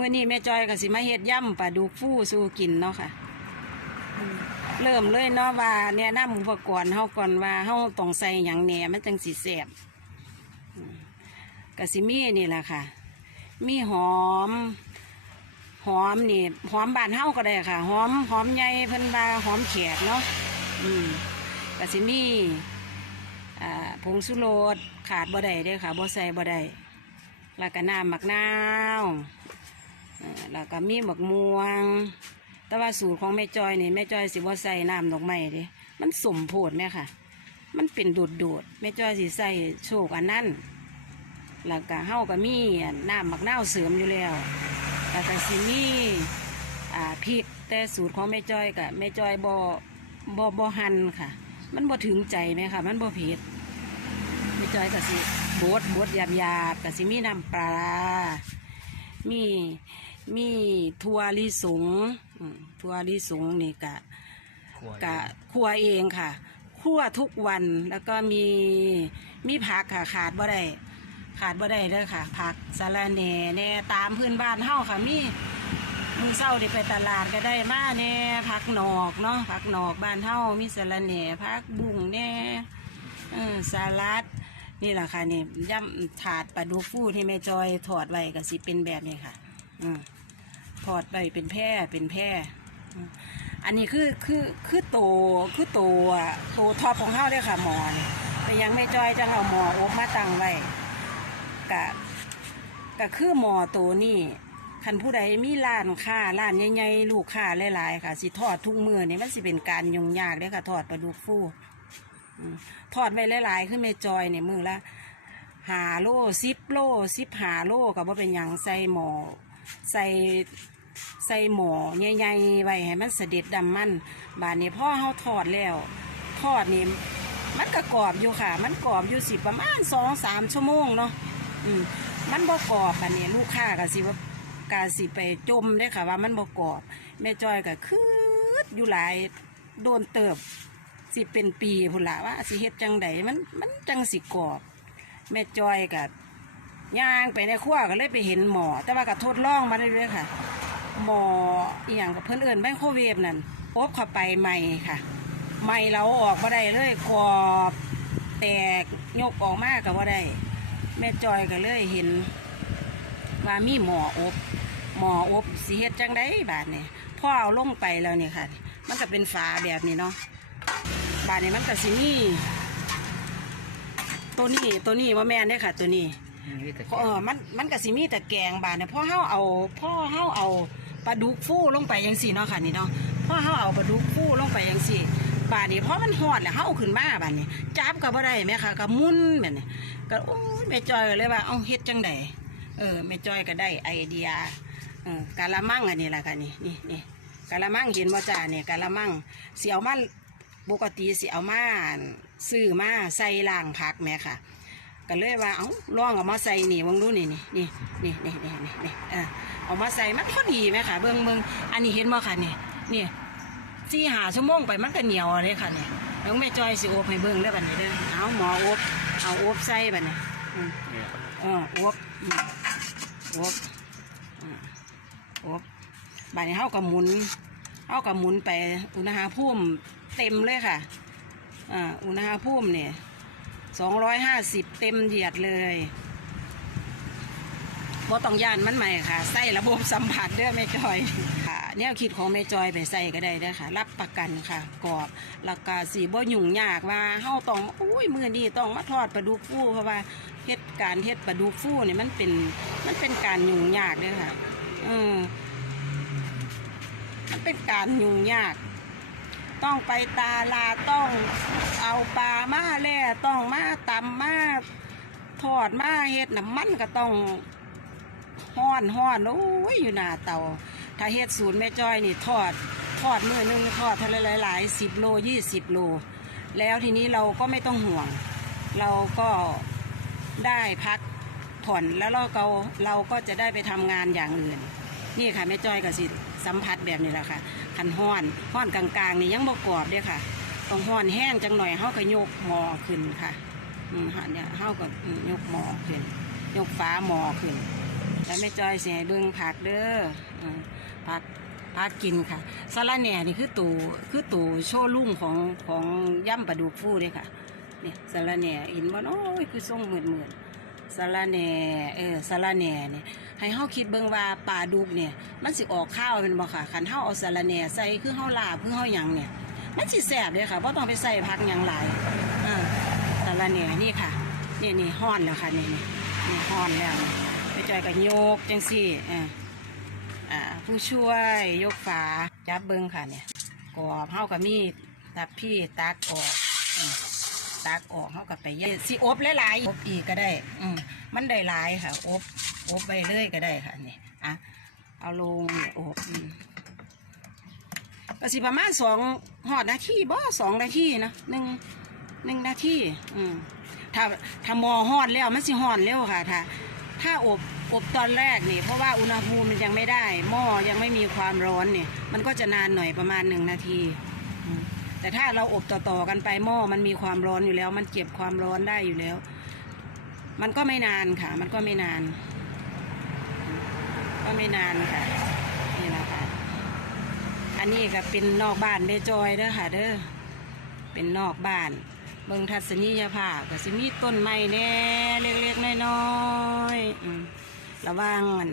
มื้อนี้แม่จอยก็สิมาเฮ็ดย่ำปลาดุกฟูสู่กินเนาะค่ะอืมเริ่มเลยเนาะว่าแนะนำอุปกรณ์เฮาก่อนว่าเฮาต้องใส่หยังแหน่มันจังสิแซ่บอืมก็สิมีนี่แหละค่ะ มีหอม หอมนี่หอมบ้านเฮาก็ได้ค่ะ หอมหอมใหญ่เพิ่นว่าหอมแขกเนาะอืมก็สิมีอ่าผงสุโรสขาดบ่ได้เด้อค่ะบ่ใส่บ่ได้แล้วก็น้ำหมักนาวเอ่อ แล้วก็มีหมักม่วง แต่ว่าสูตรของแม่จอยนี่แม่จอยสิบ่ใส่น้ำดอกไม้เด้มันสมโพดแม่ค่ะ มันเป็นดูดดูดๆแม่จอยสิใส่โชกอันนั้นแล้วก็เฮาก็มีน้ำหมักเน่าเสริมอยู่แล้วแล้วก็สิมีอ่าพริกแต่สูตรของแม่จอยกับแม่จอยบ่บ่บ่หั่นค่ะ มันบ่ถึงใจไหมค่ะ มันบ่เผ็ดแม่จอยก็สิบดบดหยาบหยาบๆก็สิมีน้ำปลามี มีถั่วลิสงอืมทัวลิสงนี่กะกะครัวเองค่ะครัวทุกวันแล้วก็มีมีผักค่ะขาดบ่ได้ขาดบ่ได้เด้อค่ะ ผักสะระแหน่แหน่ตามพื้นบ้านเฮาค่ะมีมือเศร้าได้ไปตลาดก็ได้มาแหน่ผักหนอกเนาะผักหนอกบ้านเฮามีสะระแหน่ผักบุ้งแหน่เออสลัด นี่แหละค่ะนี่ย่ำถาดปลาดุกฟูที่แม่จอยถอดไว้ก็สิเป็นแบบนี้ค่ะ อืม อดไว้เป็นแพร่เป็นแพร่อันนี้คือคือคือโตคือโตอะโตท็อปของเฮาเด้อค่ะหมอนี่แต่ยังไม่จอยจังเอาหมออบมาตั้งไว้กะกะคือหมอโตนี่คันผู้ใดมีร้านค้าร้านใหญ่ๆลูกค้าหลายๆค่ะ สิทอดทุกมือนี่มันสิเป็นการยุ่งยากเด้อค่ะทอดปลาดุกฟูทอดไว้หลายๆคือแม่จอยเนี่ยมือละหาโลสิบโลสิบหาโลก็บ่าเป็นหยังใส่หมอใส่ ใส่หมอใหญ่ๆไว้ให้มันเสด็จดำมัน บานนี้พ่อเฮาทอดแล้วทอดนี่มันก็กรอบอยู่ค่ะ มันกรอบอยู่สิประมาณสองสามชั่วโมงเนาะอืมมันบ่กรอบอันนี้ลูกค้าก็สิว่ากาสิไปจมได้ค่ะว่ามันบ่กรอบแม่จอยก็คืดอยู่หลายโดนเติบสิเป็นปีพุ่นละว่าสิเฮ็ดจังใดมันมันจังสิกรอบ แม่จอยกับย่างไปในครัวก็เลยไปเห็นหมอ แต่ว่าก็ทดลองมาเรื่อยๆค่ะ หมออีหยังกับเพื่อนเอื่นไมโครเวฟนั่นอบเข้าไปใหม่ค่ะใหม่เราออกมาได้เลยกรอบแตกยกออกมากับว่าได้ แม่จอยก็เลยเห็น ว่ามีหมออบหมออบสิเฮ็ดจังได้บาดนี่พ่อเอาลงไปแล้วนี่ค่ะ มันก็เป็นฝาแบบนี้เนาะบาดนี้มันก็สิมีตัวนี้ตัวนี้ว่าแม่นได้อค่ะ ตัวนี้เออมันมันก็สิมีแต่แกงบานเนี่ยพ่อเฮาเอาพ่อเฮาเอา ปลาดุกฟูลงไปยังสี่เนาะค่ะนี่เนาะพ่อเฮาเอาปลาดุกฟูลงไปยังสี่บานนี้เพราะมันหอดแหละเฮาเอาขึ้นมาบานนี้จับก็บ่ได้แม่ค่ะก็หมุนแบบนี้ก็โอ้ยแม่จอยก็เลยว่าเอาเฮ็ดจังไดเออแม่จอยก็ได้ไอเดียเออกะละมังอันนี้ล่ะค่ะนี่นี่นี่กะละมังเห็นว่าจ้าเนี่ยกะละมังเสิเอามาปกติเสิเอามาซื้อมาใส่ล่างผักแม่ค่ะ ก็เลยว่าเอาลองเอามาใส่นี่วงดูนี่นี่นี่นี่นี่นี่นี่นี่เออเอามาใส่มันพอดีไหมค่ะเบิ้งเบิ้งอันนี้เห็นบ่ค่ะนี่นี่สี่หาชั่วโมงไปมันก็เหนียวเลยค่ะนี่แล้วแม่จอยสิอบให้เบิ้งได้อบัดนี้เด้อเอาหมออบเอาอบใส่บัดนี้อืมเอออบอืมอบอืมอบบัดนี้เฮาก็หมุนเฮาก็หมุนไปอุณหภูมิเต็มเลยค่ะอ่าอุณหภูมิเนี่ย สองร้อยห้าสิบเต็มเหยียดเลยบ่ต้องย่านมันใหม่ค่ะใส่ระบบสัมผัสเด้อแม่จอยค่ะแนวคิดของแม่จอยไปใส่ก็ได้เด้อค่ะรับประกันค่ะกรอบแล้วก็สีบ่ยุ่งยากว่าเฮาต้องอุ้ยมือนี้ต้องมาทอดปลาดุกฟูเพราะว่าเฮ็ดการเฮ็ดปลาดุกฟูเนี่ยมันเป็นมันเป็นการยุ่งยากเด้อค่ะอืมมันเป็นการยุ่งยาก ต้องไปตาลาต้องเอาปลามาแล่ต้องมาตำมาทอดมาเฮ็ดน้ำมันก็ต้องห้อนห้อนโอ้ยอยู่หน้าเตาถ้าเฮ็ดสูตรแม่จ้อยนี่ทอดทอดมือนึงทอดทาหลหลายสิบโลยี่สิบโล แล้วทีนี้เราก็ไม่ต้องห่วง เราก็ได้พักผ่อนแล้วเราเราก็จะได้ไปทำงานอย่างอื่น นี่ค่ะแม่จ้อยก็สิสัมผัสแบบนี้แหละค่ะ คันห้อนห้อนกลางๆนี่ยังบกรอบเด้อค่ะต้องห้อนแห้งจังหน่อยเฮาก็ยกหมอขึ้นค่ะอืมฮะเนี่ยเฮาก็อืมยกหมอขึ้น ยกฟ้าหมอขึ้นแล้วแม่จอยเสียเบิ่งผักเด้อผักผักกินค่ะสาระแหน่นี่คือตูคือตูโชลุ่งของของย่ำปลาดุกฟูเลยค่ะเนี่ยสาระแหน่เห็นว่าโอ้ยคือทรงเหมือนเหมือน สาระแหน่เออสาระแหน่เนี่ยให้เฮาคิดเบิ่งว่าปลาดุกเนี่ยมันสิออกข้าวเป็นบ่ค่ะคันเฮาเอาสาระแหน่ใส่คือเฮาลาบคือเฮาหยังเนี่ยมันสิแสบเลยค่ะเพราะต้องไปใส่ผักหยังหลายอ่าสาระแหน่นี่ค่ะนี่นี่ห้อนแล้วค่ะนี่นี่นี่ห้อนแล้วไปจอยกับโยกจังสี่อ่าอ่าผู้ช่วยยกฝาจับเบิงค่ะเนี่ยกรอบเฮากับมีดตับพี่ตักออกอืม ตักออกเฮากับไปเย่สิอบหลายๆอบอีกก็ได้ อืมมันได้หลายค่ะอบอบไปเรื่อยก็ได้ค่ะนี่อะเอาลงอบอืมก็สิประมาณสองหอดนาทีบ่สองนาทีนะหนึ่งหนึ่งนาทีอืมถ้าถ้าหมอหอดแล้วมันสิหอดเร็วค่ะถ้าถ้าอบอบตอนแรกนี่เพราะว่าอุณหภูมิมันยังไม่ได้ หม้อยังไม่มีความร้อนเนี่ยมันก็จะนานหน่อยประมาณหนึ่งนาทีอืม แต่ถ้าเราอบต่อๆกันไปหม้อมันมีความร้อนอยู่แล้ว มันเก็บความร้อนได้อยู่แล้ว มันก็ไม่นานค่ะ มันก็ไม่นาน ก็ไม่นานค่ะนี่นะคะอันนี้ก็เป็นนอกบ้านแม่จอยเด้อค่ะ เด้อเป็นนอกบ้านเบิงทัศนียภาพก็สิมีต้นไม้แน่เล็กๆน้อยๆระว่างมัน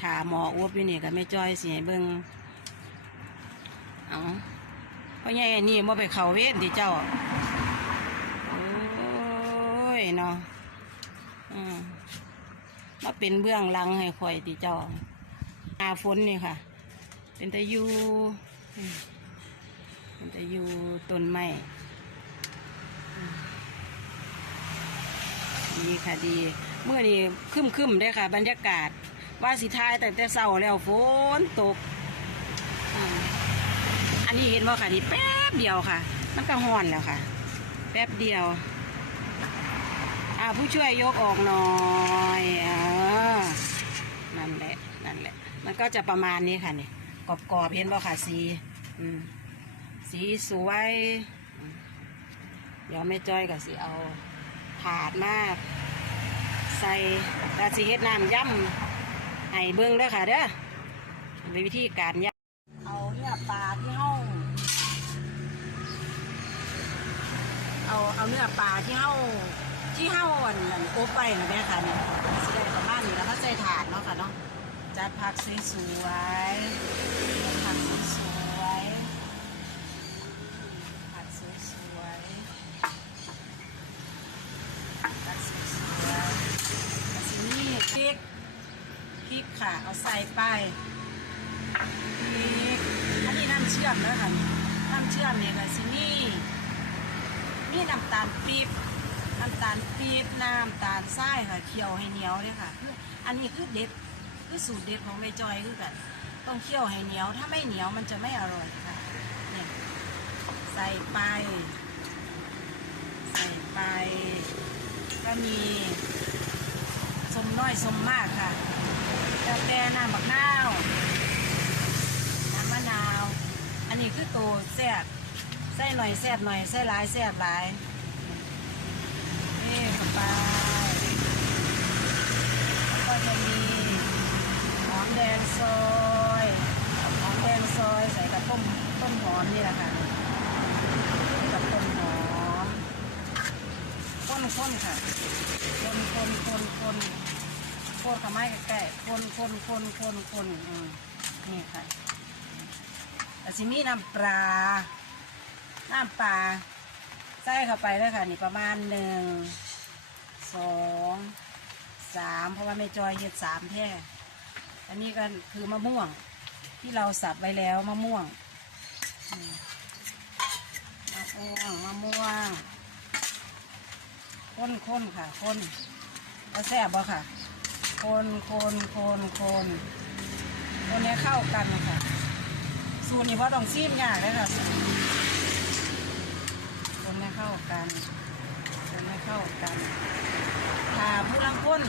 ถาหมออวบอยู่นี่ก็แม่จอยสิเบิงเอา พราะไงอันนี้บ่ไปเข้าเวทดิเจ้า โอ้ยเนาะอืมมาเป็นเบื้องหลังให้คอยดิเจ้าหน้าฝนนี่ค่ะ เป็นตะยูเป็นตะยูต้นไม้ดีค่ะดีเมื่อนี้คึมคึมๆได้ค่ะ บรรยากาศ ว่าสิทายแต่แต่เศร้าแล้วฝนตก นี้เห็นว่าค่ะนี่แป๊บเดียวค่ะ มันก็ห่อนแล้วค่ะ แป๊บเดียว อ่าผู้ช่วยยกออกหน่อยเออนั่นแหละนั่นแหละ มันก็จะประมาณนี้ค่ะนี่กรอบๆเห็นบ่ค่ะสีสีสวยอืมเดี๋ยวแม่จ้อยกับสีเอาถาดมาก ใส่ตาสีเฮ็ดน้ำย่ำให้เบิ้งเด้อค่ะเด้อเป็นวิธีการย่ำเอาเนี่ยปลาที่ เฮาเอาเนื้อปลาที่เฮาที่เฮาอันนั้นอบไปนะแม่ค่ะนี่สิได้ประมาณนี้แล้วก็ใส่ถาดเนาะค่ะเนาะจัดผักสวยๆผักสวยๆผักสวยๆผักสวยๆผักซีนี่พริกพริกค่ะเอาใส่ไปพริกอันนี้น้ำเชื่อมนะค่ะน้ำเชื่อมเนี่ยค่ะซีนี่ นี่น้ำตาลปี๊บน้ำตาลปี๊บน้ำตาลทรายค่ะเคี่ยวให้เหนียวเลยค่ะคืออันนี้คือเด็ดคือสูตรเด็ดของใบจอยคือกันต้องเคี่ยวให้เหนียวถ้าไม่เหนียวมันจะไม่อร่อยค่ะเนี่ยใส่ไป ใส่ไป ก็มีสมน้อยสมมากค่ะแล้วแต่น้ำบักนาวน้ำมะนาว อันนี้คือตัวแซ่บ ใส่หน่อยแซ่บหน่อยใส่หลายแซ่บหลายนี่เข้าไปแล้วก็จะมีหอมแดงซอยหอมแดงซอยใส่กับต้มต้นหอมนี่แหละค่ะกับต้นหอมข้นข้นๆค่ะข้นข้นข้นข้นโคตรขม้ใกล้ๆข้นข้นข้นข้นข้นนี่ค่ะแต่สิมีน้ำปลา น้ำปลาใส่เข้าไปเลยค่ะ นี่ประมาณหนึ่งสองสามเพราะว่าไม่จอยเห็ดสามแท่อันนี้ก็คือมะม่วง ที่เราสับไว้แล้วมะม่วงอืมมะม่วงมะม่วงข้นข้นค่ะข้นแล้วแซ่บบ่ค่ะคนคนคนคนคนนี้เข้ากันค่ะ สูตรนี้ว่าต้องซีมยากเลยค่ะ คนนี้เข้ากันคนนี้เข้ากันถ้าผู้ลังคน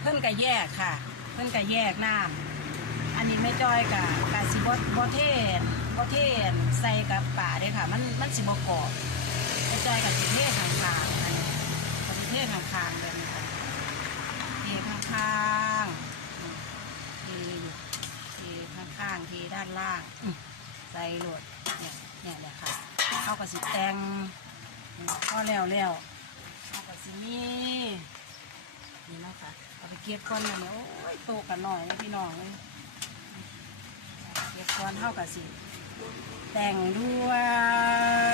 เพิ่นก็แยกค่ะ เพิ่นก็แยกน้ำอันนี้ไม่จ้อยกับกะสิบบ่เทศบ่เทศใส่กับป่าเด้อค่ะ มันมันสิบ่กรอบไม่จ้อยกับสิเทศข้างๆอันนี้ก็สิเทศข้างๆแบบนี้ค่ะเทข้างๆอืมเทอยู่เทข้างๆเทด้านล่างอืมใส่โหลดเนี่ยเนี่ยแหละค่ะ เข้ากับสิแตงอืมพอแล้วแล้วเข้ากับสินี่นี่นาะค่ะเอาไปเก็บก่อนนะเนี่ยโอ้ยโตกันหน่อยนะพี่น้องเลยเก็บก่อนเข้ากับสิแต่งด้ว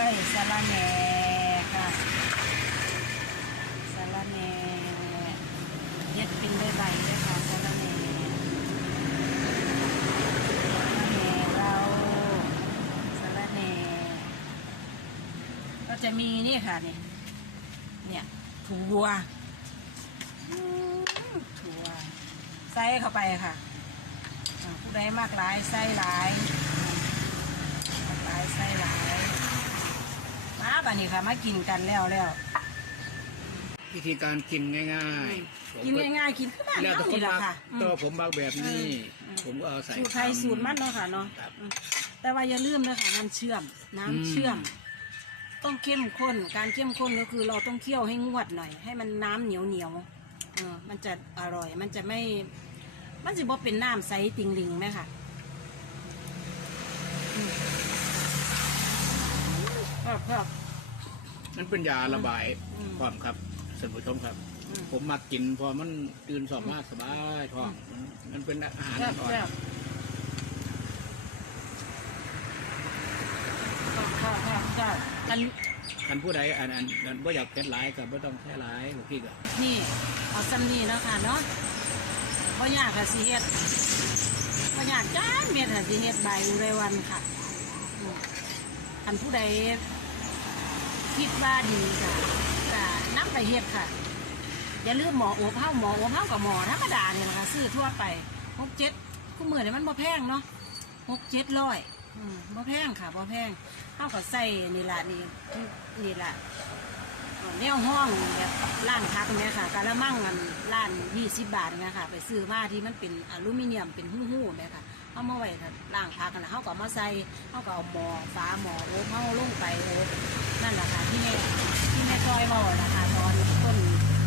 ยสะระแหน่ค่ะสะระแหน่เย็ดเป็นใบๆด้วยค่ะสะระแหน่สะระแหน่เราสะระแหน่ ก็จะมีนี่ค่ะนี่เนี่ยถั่วอืมถั่วใส่เข้าไปค่ะอ่าผู้ใดมากหลายใส่หลายหลายไส้หลายมาบันนี้ค่ะมากินกันแล้วแล้ววิธีการกินง่ายๆ กินง่ายๆกินขึ้นบ้านแล้วเฮาแต่คนนี่แหละบางค่ะอืมตัวผมบางแบบนี้อืมผมก็เอาใส่สูตรไทยสูตรมันเนาะค่ะเนาะครับอืมแต่ว่าอย่าลืมนะคะน้ำเชื่อม น้ำอืมเชื่อม ต้องเข้มข้น การเข้มข้นก็คือเราต้องเคี่ยวให้งวดหน่อย ให้มันน้ำเหนียวเหนียวๆเออมันจะอร่อย มันจะไม่ มันจะบ่เป็นน้ำใสติงลิงไหมค่ะอืมครับครับมันเป็นยาระบายอืมความครับท่านผู้ชมครับ อืม ผมมากินพอมันตื่นสอบมากสบายท้องมันมันเป็นอาหารแซ่บอ่อนแซ่บครับครับ ครับอันคันผู้ใดอันอันอันว่าอยากเผ็ดหลายก็ไม่ต้องแค่หลายบางทีก็นี่เอาซ้ำนี่แล้วค่ะเนาะบ่ยากค่ะสิเฮ็ดบ่ยากจ้าเม็ดค่ะสิเฮ็ดใบอุไรวันค่ะอืมอันผู้ใดคิดว่าดีค่ะก็นำไปเฮ็ดค่ะ อย่าลืมหมอโอบเฮาหมอโอบเฮากับหมอธรรมดาเนี่ยนะคะซื้อทั่วไปหกเจ็ดคู่มือเนี่ยมันบ่แพงเนาะหกเจ็ดร้อย อืมบ่แพงค่ะบ่แพงเฮาก็ใส่นี่ล่ะนี่นี่ล่ะแนวห้องแบบร้านพักเนี่ยค่ะกะละมังอันร้านยี่สิบบาทเนี่ยค่ะไปซื้อมาที่มันเป็นอลูมิเนียมเป็นหู้ๆเนี่ยค่ะเอามาไว้ถ้าล่างพักกันนะเขาก็เอามาใส่เขาก็เอาหมอฟ้าหมอโอ้เขาลงไปโอ้นั่นแหละค่ะที่แม่ที่แม่จอยบอกนะคะตอนต้น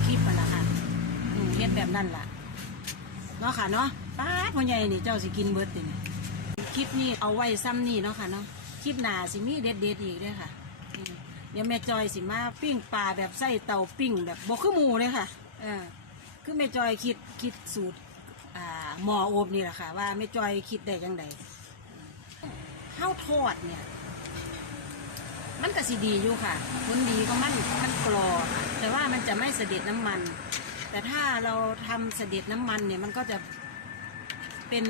คลิปมันนะคะอืมเฮ็ดแบบนั้นล่ะเนาะค่ะเนาะป้าดพ่อใหญ่นี่เจ้าสิกินเบิดติเนี่ย คลิปนี้เอาไว้ซ้ำนี่เนาะค่ะเนาะคลิปหน้าสิมีเด็ดเด็ดๆอีกเด้วยค่ะอืมเดี๋ยวแม่จอยสิมาปิ้งปลาแบบใส่เตาปิ้งแบบบกคือหมูเลยค่ะเออคือแม่จอยคิดคิดสูตรอ่าหมอโอบนี่แหละค่ะ ว่าแม่จอยคิดได้ยังไงข้าวทอดเนี่ย มันก็สิดีอยู่ค่ะผลดีก็มันมันกรอบแต่ว่ามันจะไม่เสด็จน้ำมัน แต่ถ้าเราทำเสด็จน้ำมันเนี่ยมันก็จะ เป็น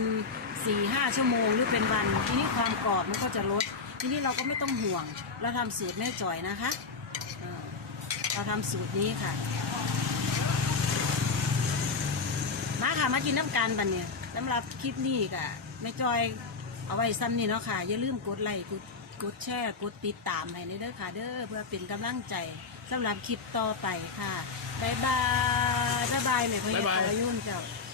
สี่ห้าชั่วโมงหรือเป็นวัน ทีนี้ความกรอบมันก็จะลด ทีนี้เราก็ไม่ต้องห่วง เราทำสูตรแม่จ่อยนะคะเออเราทำสูตรนี้ค่ะ มาค่ะมากินน้ำกันบันเนี่ยสำหรับคลิปนี้กะแม่จอยเอาไว้ซ้ำนี่เนาะค่ะ อย่าลืมกดไลค์กดกดแชร์กดติดตามให้ในเด้อค่ะเด้อเพื่อเป็นกำลังใจสำหรับคลิปต่อไปค่ะบายบายบายบายเลยพ่อใหญ่บ๊ายบายขอยุ่นเจ้าบ